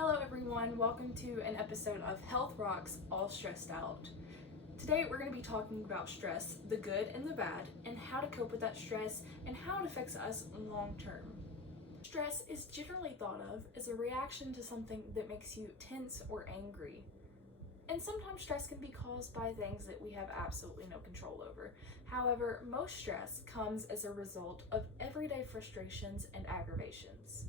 Hello everyone, welcome to an episode of Health Rocks All Stressed Out. Today we're going to be talking about stress, the good and the bad, and how to cope with that stress and how it affects us long term. Stress is generally thought of as a reaction to something that makes you tense or angry. And sometimes stress can be caused by things that we have absolutely no control over. However, most stress comes as a result of everyday frustrations and aggravations.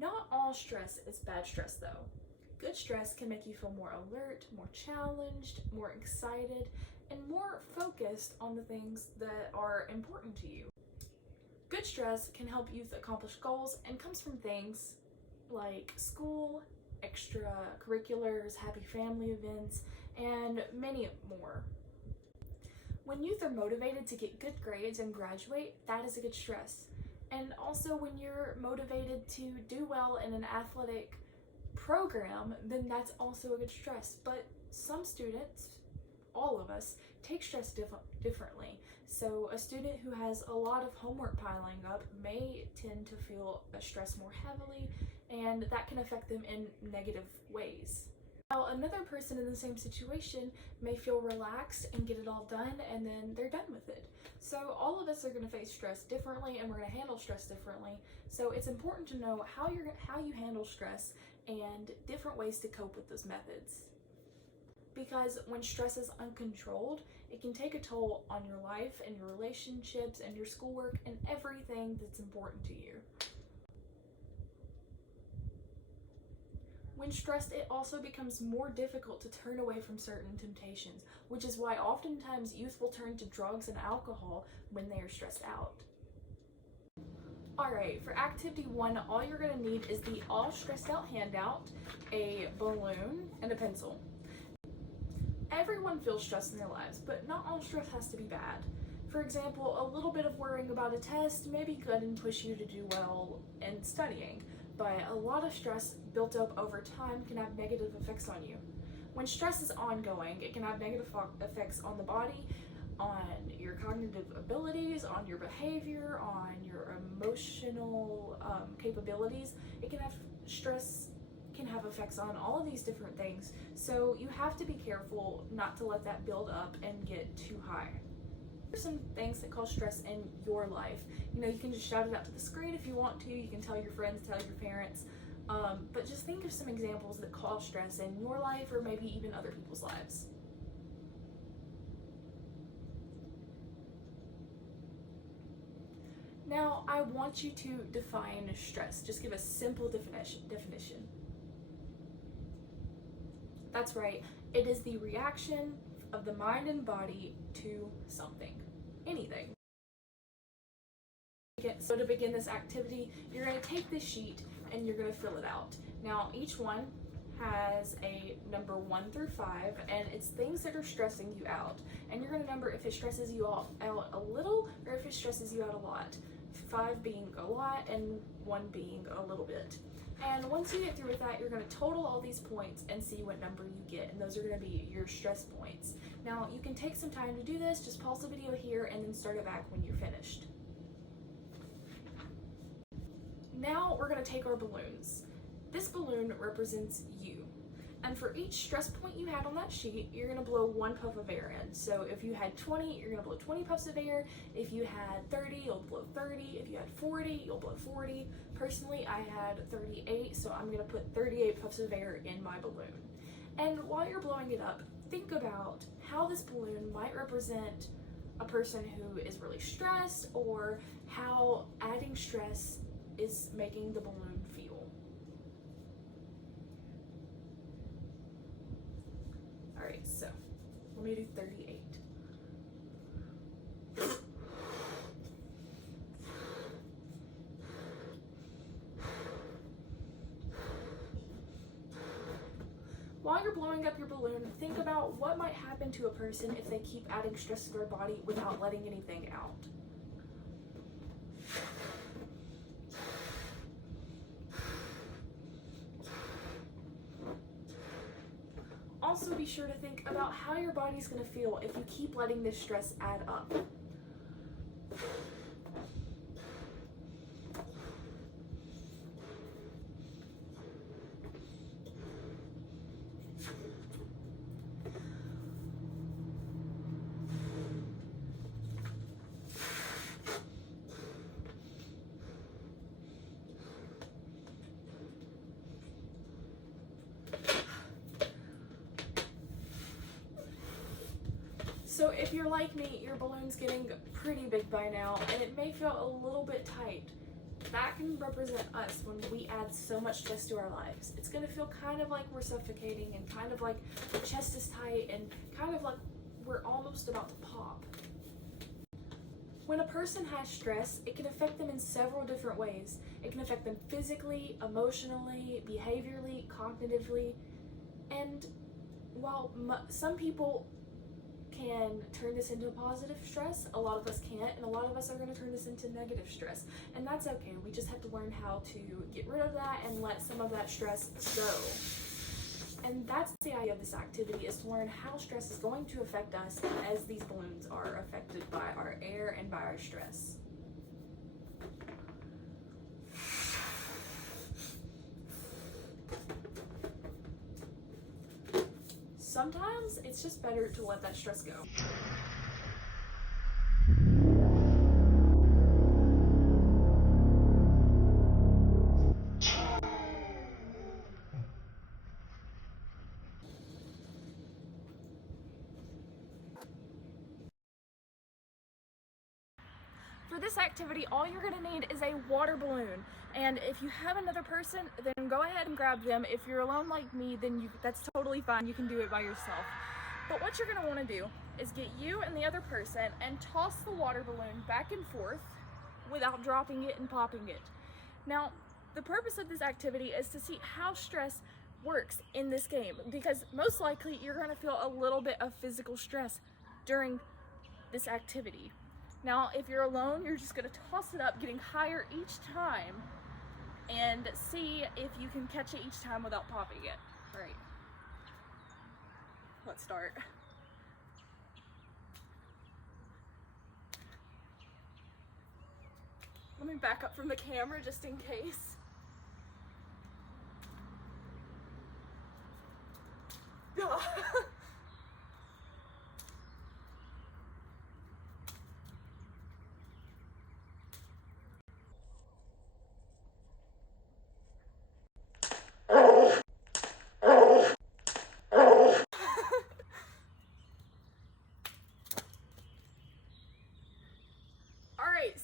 Not all stress is bad stress though. Good stress can make you feel more alert, more challenged, more excited, and more focused on the things that are important to you. Good stress can help youth accomplish goals and comes from things like school, extracurriculars, happy family events, and many more. When youth are motivated to get good grades and graduate, that is a good stress. And also when you're motivated to do well in an athletic program, then that's also a good stress. But some students, all of us, take stress differently. So a student who has a lot of homework piling up may tend to feel stress more heavily, and that can affect them in negative ways. While another person in the same situation may feel relaxed and get it all done, and then they're done with it. So all of us are going to face stress differently, and we're going to handle stress differently. So it's important to know how you handle stress and different ways to cope with those methods. Because when stress is uncontrolled, it can take a toll on your life and your relationships and your schoolwork and everything that's important to you. When stressed, it also becomes more difficult to turn away from certain temptations, which is why oftentimes youth will turn to drugs and alcohol when they are stressed out. Alright, for activity 1, all you're going to need is the All Stressed Out handout, a balloon, and a pencil. Everyone feels stress in their lives, but not all stress has to be bad. For example, a little bit of worrying about a test may be good and push you to do well in studying. But a lot of stress built up over time can have negative effects on you. When stress is ongoing, it can have negative effects on the body, on your cognitive abilities, on your behavior, on your emotional capabilities. Stress can have effects on all of these different things. So you have to be careful not to let that build up and get too high. There's some things that cause stress in your life. You can just shout it out to the screen if you want to. You can tell your friends, tell your parents. But just think of some examples that cause stress in your life or maybe even other people's lives. Now, I want you to define stress. Just give a simple definition. That's right. It is the reaction of the mind and body to something, anything. So to begin this activity, you're going to take this sheet and you're going to fill it out. Now each one has a number 1 through 5, and it's things that are stressing you out. And you're going to number if it stresses you out a little or if it stresses you out a lot. 5 being a lot and 1 being a little bit. And once you get through with that, you're going to total all these points and see what number you get, and those are going to be your stress points. Now, you can take some time to do this, just pause the video here and then start it back when you're finished. Now, we're going to take our balloons. This balloon represents you. And for each stress point you had on that sheet, you're going to blow 1 puff of air in. So if you had 20, you're going to blow 20 puffs of air. If you had 30, you'll blow 30. If you had 40, you'll blow 40. Personally, I had 38, so I'm going to put 38 puffs of air in my balloon. And while you're blowing it up, think about how this balloon might represent a person who is really stressed, or how adding stress is making the balloon feel. Alright, so let me do 38. While you're blowing up your balloon, think about what might happen to a person if they keep adding stress to their body without letting anything out. Also, be sure to think about how your body's going to feel if you keep letting this stress add up. So if you're like me, your balloon's getting pretty big by now, and it may feel a little bit tight. That can represent us when we add so much stress to our lives. It's gonna feel kind of like we're suffocating, and kind of like the chest is tight, and kind of like we're almost about to pop. When a person has stress, it can affect them in several different ways. It can affect them physically, emotionally, behaviorally, cognitively, and while some people can turn this into positive stress, a lot of us can't, and a lot of us are going to turn this into negative stress, and that's okay. We just have to learn how to get rid of that and let some of that stress go. And that's the idea of this activity, is to learn how stress is going to affect us as these balloons are affected by our air and by our stress. Sometimes it's just better to let that stress go. For this activity, all you're going to need is a water balloon. And if you have another person, then go ahead and grab them. If you're alone like me, then that's totally fine. You can do it by yourself. But what you're going to want to do is get you and the other person and toss the water balloon back and forth without dropping it and popping it. Now, the purpose of this activity is to see how stress works in this game, because most likely you're going to feel a little bit of physical stress during this activity. Now, if you're alone, you're just going to toss it up, getting higher each time, and see if you can catch it each time without popping it. All right, let's start. Let me back up from the camera just in case.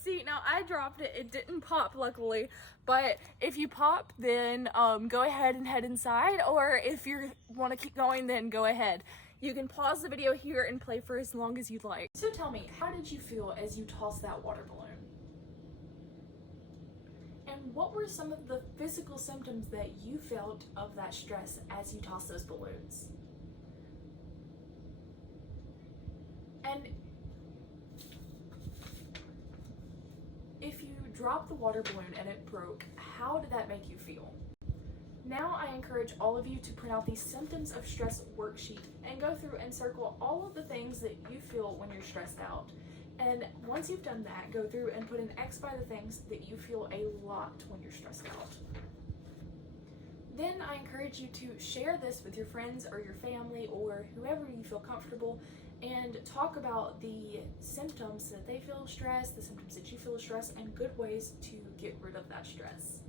See, now I dropped it. It didn't pop, luckily. But if you pop, then go ahead and head inside. Or if you want to keep going, then go ahead. You can pause the video here and play for as long as you'd like. So tell me, how did you feel as you tossed that water balloon? And what were some of the physical symptoms that you felt of that stress as you tossed those balloons? And if you dropped the water balloon and it broke, how did that make you feel? Now I encourage all of you to print out the symptoms of stress worksheet and go through and circle all of the things that you feel when you're stressed out. And once you've done that, go through and put an X by the things that you feel a lot when you're stressed out. Then I encourage you to share this with your friends or your family or whoever you feel comfortable, and talk about the symptoms that they feel stress, the symptoms that you feel stress, and good ways to get rid of that stress.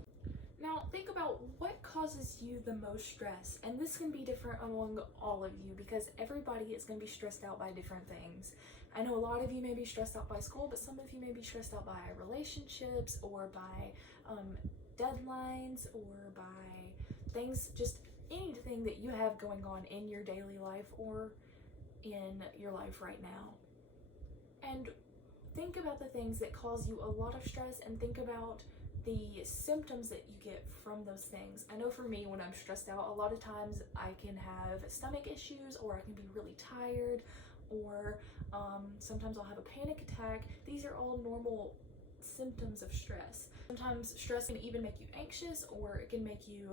Now think about what causes you the most stress, and this can be different among all of you because everybody is going to be stressed out by different things. I know a lot of you may be stressed out by school, but some of you may be stressed out by relationships or by deadlines or by things, just anything that you have going on in your daily life or in your life right now. And think about the things that cause you a lot of stress, and think about the symptoms that you get from those things. I know for me, when I'm stressed out, a lot of times I can have stomach issues, or I can be really tired, or sometimes I'll have a panic attack. These are all normal symptoms of stress. Sometimes stress can even make you anxious, or it can make you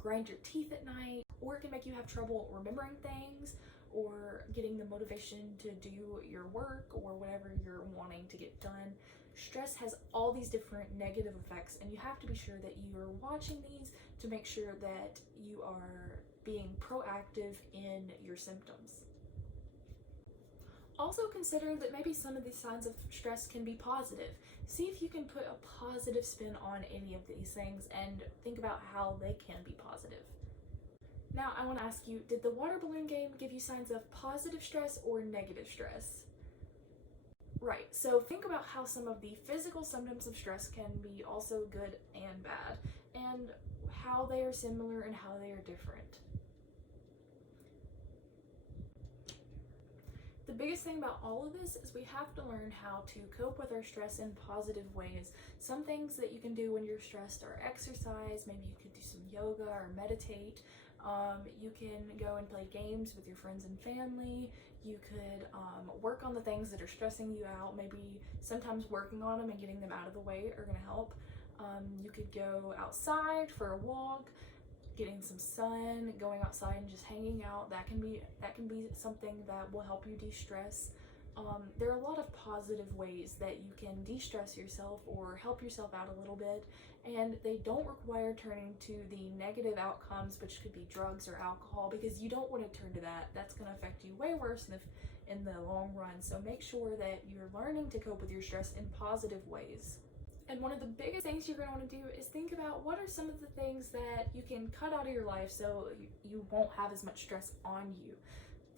grind your teeth at night, or it can make you have trouble remembering things or getting the motivation to do your work or whatever you're wanting to get done. Stress has all these different negative effects, and you have to be sure that you're watching these to make sure that you are being proactive in your symptoms. Also consider that maybe some of these signs of stress can be positive. See if you can put a positive spin on any of these things and think about how they can be positive. Now I want to ask you, did the water balloon game give you signs of positive stress or negative stress? Right, so think about how some of the physical symptoms of stress can be also good and bad, and how they are similar and how they are different. The biggest thing about all of this is we have to learn how to cope with our stress in positive ways. Some things that you can do when you're stressed are exercise, maybe you could do some yoga or meditate. You can go and play games with your friends and family. You could work on the things that are stressing you out. Maybe sometimes working on them and getting them out of the way are going to help. You could go outside for a walk, getting some sun, going outside and just hanging out. That can be something that will help you de-stress. There are a lot of positive ways that you can de-stress yourself or help yourself out a little bit, and they don't require turning to the negative outcomes, which could be drugs or alcohol, because you don't want to turn to that. That's going to affect you way worse in the long run. So make sure that you're learning to cope with your stress in positive ways. And one of the biggest things you're going to want to do is think about what are some of the things that you can cut out of your life so you won't have as much stress on you.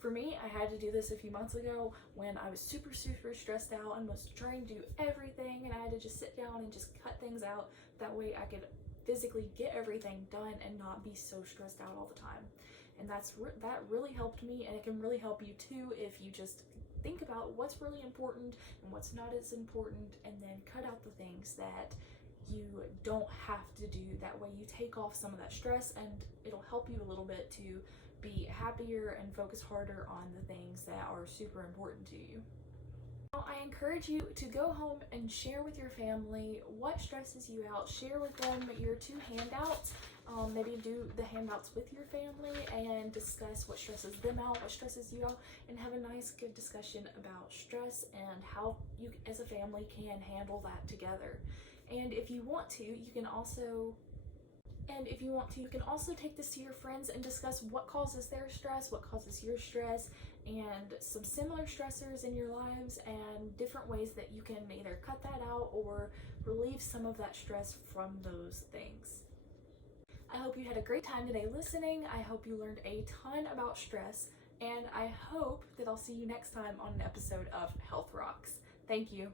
For me, I had to do this a few months ago when I was super stressed out and was trying to do everything, and I had to just sit down and just cut things out. That way I could physically get everything done and not be so stressed out all the time. And that really helped me, and it can really help you too if you just think about what's really important and what's not as important, and then cut out the things that you don't have to do. That way you take off some of that stress, and it'll help you a little bit to be happier and focus harder on the things that are super important to you. Now, I encourage you to go home and share with your family what stresses you out. Share with them your 2 handouts. Maybe do the handouts with your family and discuss what stresses them out, what stresses you out, and have a nice, good discussion about stress and how you as a family can handle that together. And if you want to, you can also take this to your friends and discuss what causes their stress, what causes your stress, and some similar stressors in your lives, and different ways that you can either cut that out or relieve some of that stress from those things. I hope you had a great time today listening. I hope you learned a ton about stress, and I hope that I'll see you next time on an episode of Health Rocks. Thank you.